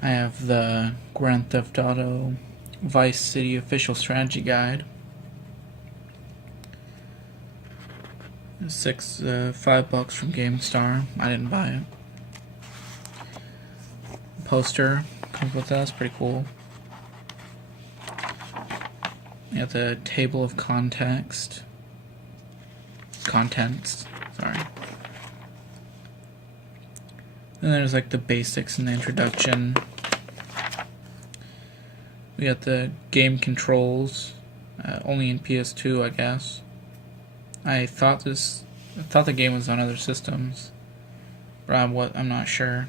I have the Grand Theft Auto Vice City official strategy guide. $5 from GameStar. I didn't buy it. Poster comes with us, pretty cool. You have the table of contents. Sorry. Then there's like the basics and the introduction. We got the game controls, only in PS2, I guess. I thought the game was on other systems, but I'm not sure.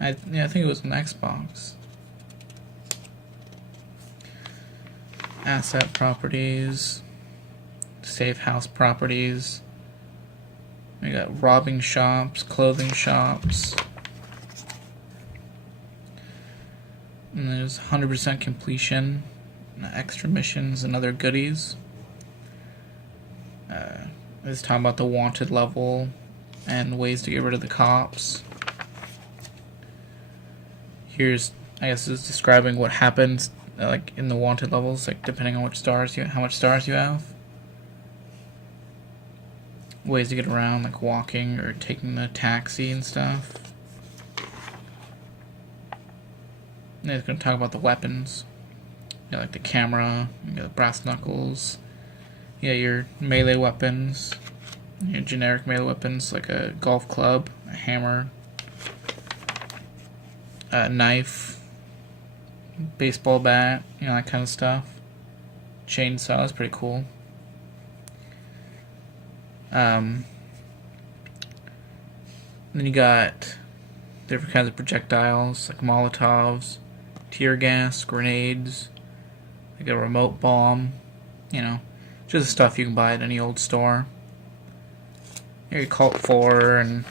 I think it was an Xbox. Asset properties, safe house properties. We got robbing shops, clothing shops. And there's 100% completion, extra missions, and other goodies. It's talking about the wanted level and ways to get rid of the cops. Here's, I guess, it's describing what happens like in the wanted levels, like depending on how much stars you have. Ways to get around, like walking or taking the taxi and stuff. And it's going to talk about the weapons. You got like the camera, you got the brass knuckles. You got your melee weapons, your generic melee weapons like a golf club, a hammer, a knife, baseball bat, that kind of stuff. Chainsaw, that's pretty cool. Then you got different kinds of projectiles like Molotovs, tear gas, grenades, like a remote bomb, just stuff you can buy at any old store. Your Colt 4 and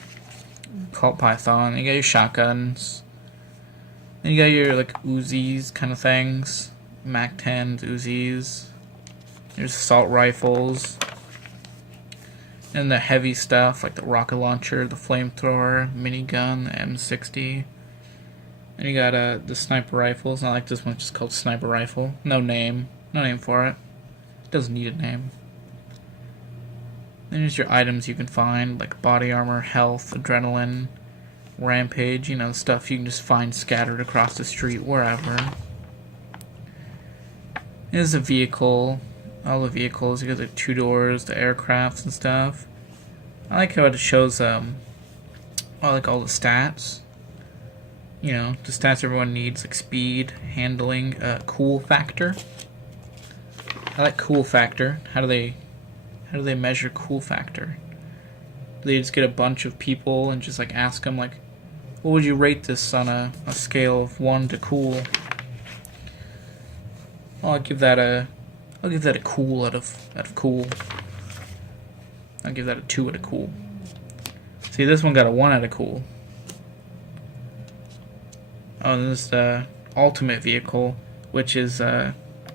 Colt Python. You got your shotguns. Then you got your like Uzis kind of things, Mac 10s, Uzis. There's assault rifles. And the heavy stuff like the rocket launcher, the flamethrower, minigun, the M60. And you got the sniper rifles. Not like this one, just called sniper rifle. No name for it. It doesn't need a name. Then there's your items you can find, like body armor, health, adrenaline, rampage, stuff you can just find scattered across the street, wherever. There's a vehicle, all the vehicles, you got the 2 doors, the aircrafts and stuff. I like how it shows, all the stats. The stats everyone needs, like speed, handling, cool factor. I like cool factor. How do they measure cool factor? Do they just get a bunch of people and just like ask them like, what would you rate this on a scale of 1 to cool? I'll give that a cool out of cool. I'll give that a 2 out of cool. See, this one got a 1 out of cool. Oh, and this is the ultimate vehicle, which is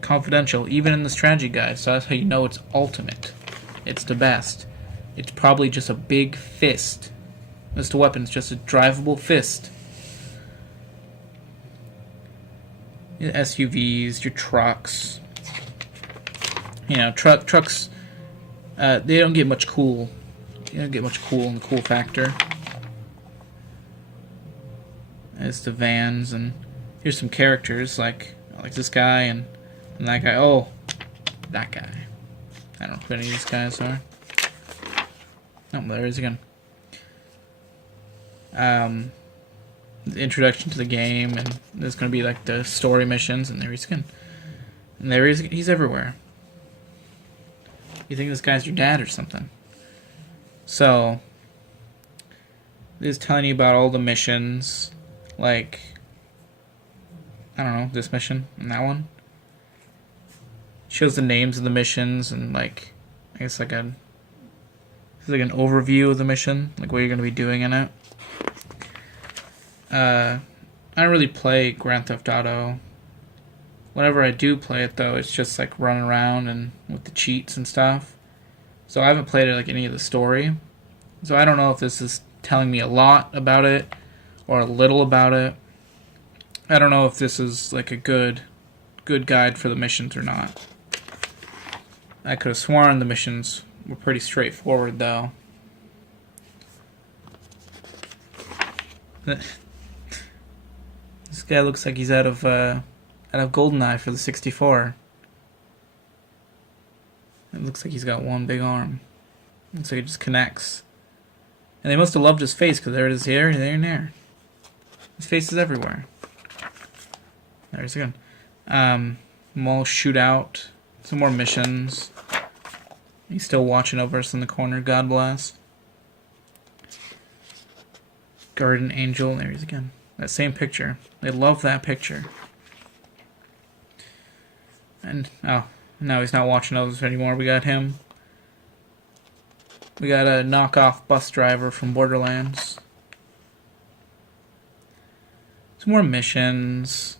confidential, even in the strategy guide. So that's how you know it's ultimate. It's the best. It's probably just a big fist. As to weapons, just a drivable fist. Your SUVs, your trucks. Trucks. They don't get much cool. You don't get much cool in the cool factor. It's the vans, and here's some characters like this guy and that guy. Oh, that guy. I don't know who any of these guys are. Oh, there he is again. The introduction to the game, and there's going to be like the story missions, and there he's again. And there he's everywhere. You think this guy's your dad or something? So, this is telling you about all the missions, like, I don't know, this mission and that one. Shows the names of the missions and like, I guess like an overview of the mission, like what you're going to be doing in it. I don't really play Grand Theft Auto. Whenever I do play it, though, it's just like running around and with the cheats and stuff. So I haven't played it like any of the story. So I don't know if this is telling me a lot about it, or a little about it. I don't know if this is like a good guide for the missions or not. I could have sworn the missions were pretty straightforward, though. This guy looks like he's out of GoldenEye for the 64. It looks like he's got one big arm. Looks like it just connects. And they must have loved his face, because there it is here, there, and there. His face is everywhere. There's again. Mall shootout. Some more missions. He's still watching over us in the corner. God bless. Guardian Angel. There he is again. That same picture. They love that picture. And, oh, now he's not watching others anymore. We got him. We got a knockoff bus driver from Borderlands. Some more missions.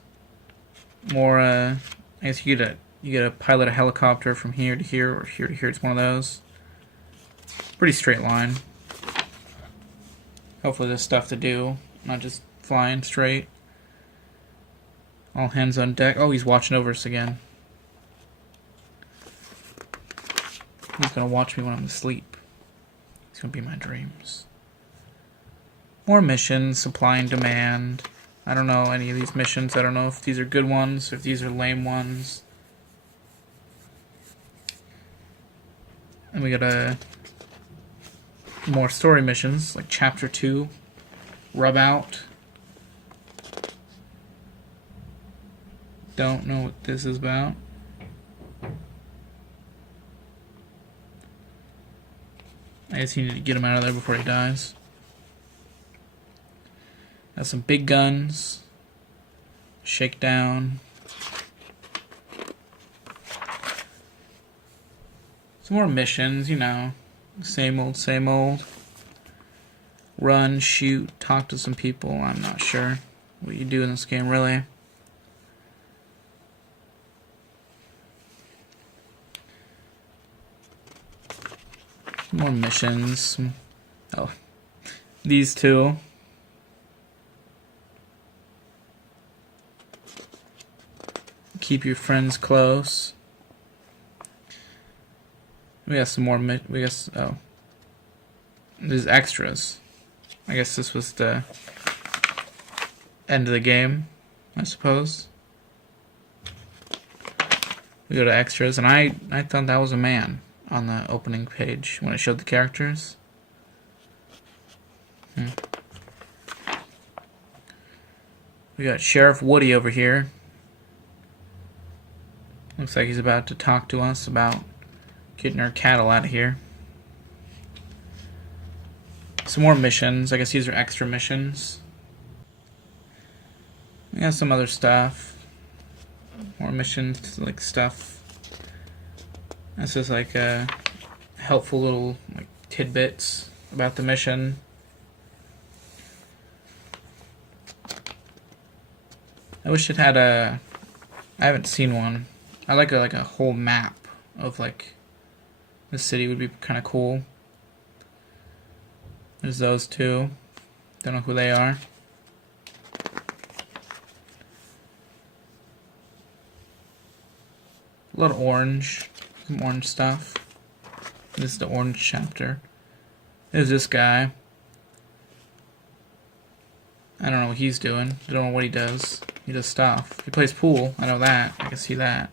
More, I guess you get a pilot a helicopter from here to here, or here to here. It's one of those. Pretty straight line. Hopefully there's stuff to do, not just flying straight. All hands on deck. Oh, he's watching over us again. He's gonna watch me when I'm asleep. It's gonna be my dreams. More missions, supply and demand. I don't know any of these missions. I don't know if these are good ones, or if these are lame ones. And we got more story missions, like Chapter 2, Rub Out. Don't know what this is about. I guess you need to get him out of there before he dies. Got some big guns. Shakedown. Some more missions, you know. Same old, same old. Run, shoot, talk to some people. I'm not sure what you do in this game, really. Some more missions. Oh, these two. Keep your friends close. We got some more. We guess. Oh, there's extras. I guess this was the end of the game, I suppose. We go to extras, and I thought that was a man on the opening page when it showed the characters. We got Sheriff Woody over here. Looks like he's about to talk to us about getting our cattle out of here. Some more missions. I guess these are extra missions. We got some other stuff. More missions, like stuff. This is like helpful little like tidbits about the mission. I wish it had a. I haven't seen one. I like a whole map of like the city would be kind of cool. There's those two. Don't know who they are. A lot of orange. Some orange stuff. This is the orange chapter. There's this guy. I don't know what he's doing. I don't know what he does. He does stuff. He plays pool. I know that. I can see that.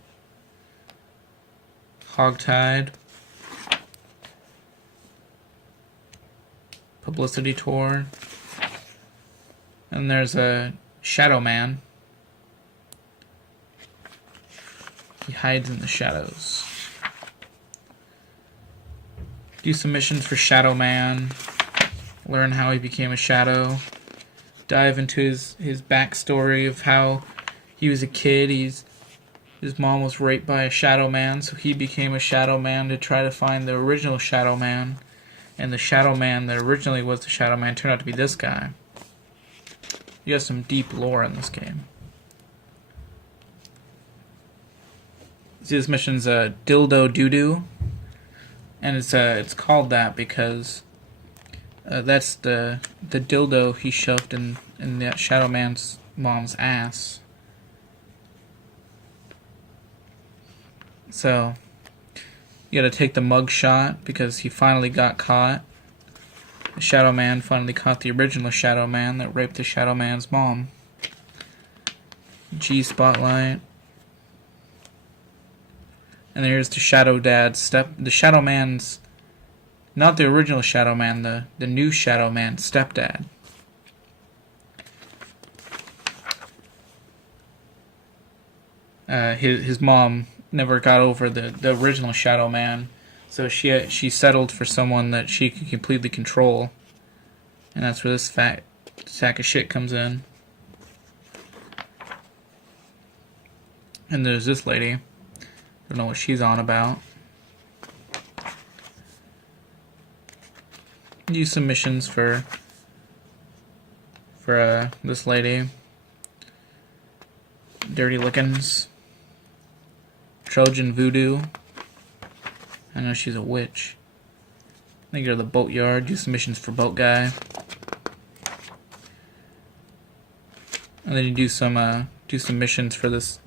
Hogtied. Publicity tour. And there's a Shadow Man. He hides in the shadows. Do some missions for Shadow Man. Learn how he became a shadow. Dive into his backstory of how he was a kid. His mom was raped by a Shadow Man, so he became a Shadow Man to try to find the original Shadow Man. And the Shadow Man that originally was the Shadow Man turned out to be this guy. You got some deep lore in this game. See, this mission's Dildo Doo-Doo. And it's called that because That's the dildo he shoved in that Shadow Man's mom's ass. So you gotta take the mug shot because he finally got caught. The Shadow Man finally caught the original Shadow Man that raped the Shadow Man's mom. G spotlight. And there's the Shadow Dad's the Shadow Man's, not the original Shadow Man, the new Shadow Man's stepdad. His mom never got over the original Shadow Man, so she settled for someone that she could completely control, and that's where this fat sack of shit comes in. And there's this lady. Don't know what she's on about. Use some missions for this lady. Dirty Lickens. Trojan Voodoo. I know she's a witch. Then go to the boatyard. Do some missions for boat guy. And then you do some missions for this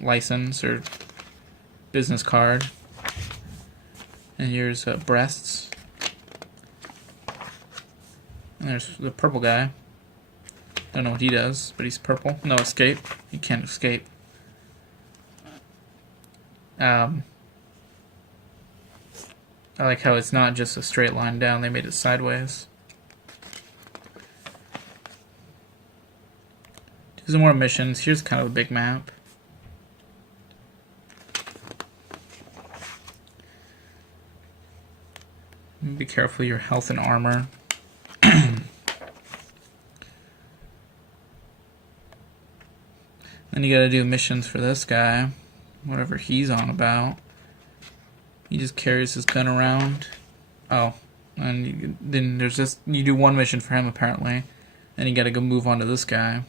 license or business card. And here's breasts. And there's the purple guy. Don't know what he does, but he's purple. No escape. He can't escape. I like how it's not just a straight line down, they made it sideways. Do some more missions. Here's kind of a big map. Be careful of your health and armor. Then you gotta do missions for this guy, whatever he's on about. He just carries his gun around. Oh, and then there's this. You do one mission for him apparently, then you gotta go move on to this guy.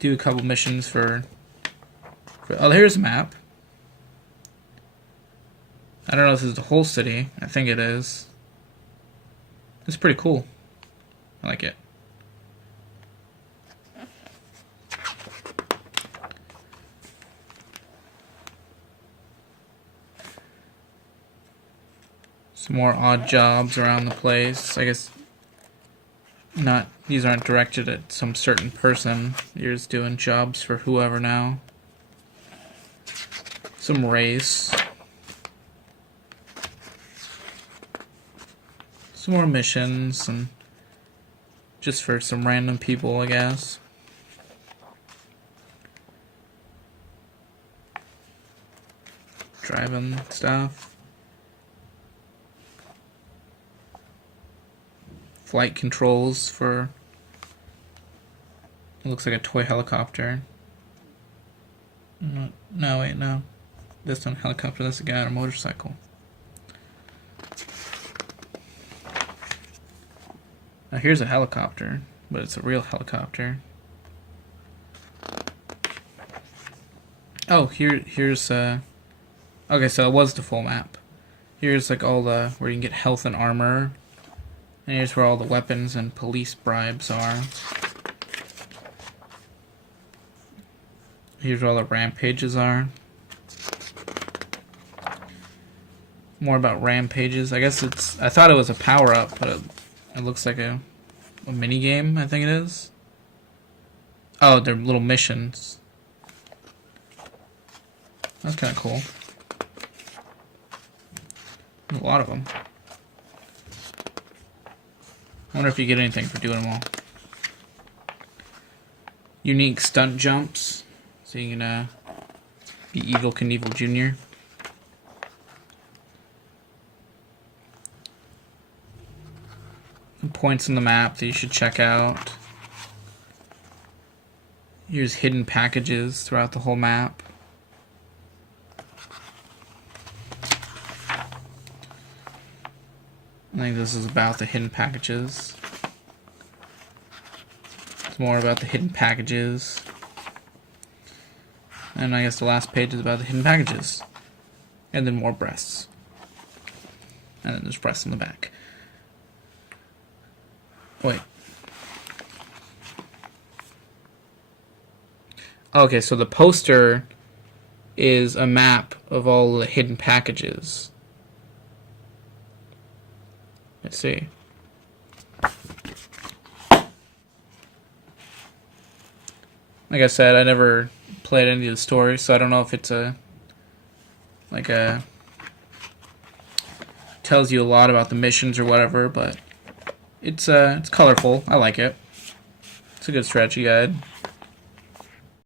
Do a couple missions for oh, here's a map. I don't know if this is the whole city. I think it is. It's pretty cool. I like it. Some more odd jobs around the place. I guess not. These aren't directed at some certain person. You're just doing jobs for whoever now. Some race. Some more missions and just for some random people, I guess. Driving stuff. Flight controls for, it looks like a toy helicopter. No, wait, no. This one helicopter, that's a guy on a motorcycle. Now here's a helicopter, but it's a real helicopter. Oh, here's okay, so it was the full map. Here's like all the, where you can get health and armor. And here's where all the weapons and police bribes are. Here's where all the rampages are. More about rampages. I guess it's, I thought it was a power-up, but it looks like a mini game, I think it is. Oh, they're little missions. That's kind of cool. A lot of them. I wonder if you get anything for doing them all. Unique stunt jumps, so you can be Evel Knievel Jr. And points on the map that you should check out. Here's hidden packages throughout the whole map. I think this is about the hidden packages. It's more about the hidden packages. And I guess the last page is about the hidden packages. And then more breasts. and then just press on the back. Wait. Okay, so the poster is a map of all the hidden packages. Let's see. Like I said, I never played any of the stories, so I don't know if it's tells you a lot about the missions or whatever, but it's colorful. I like it. It's a good strategy guide.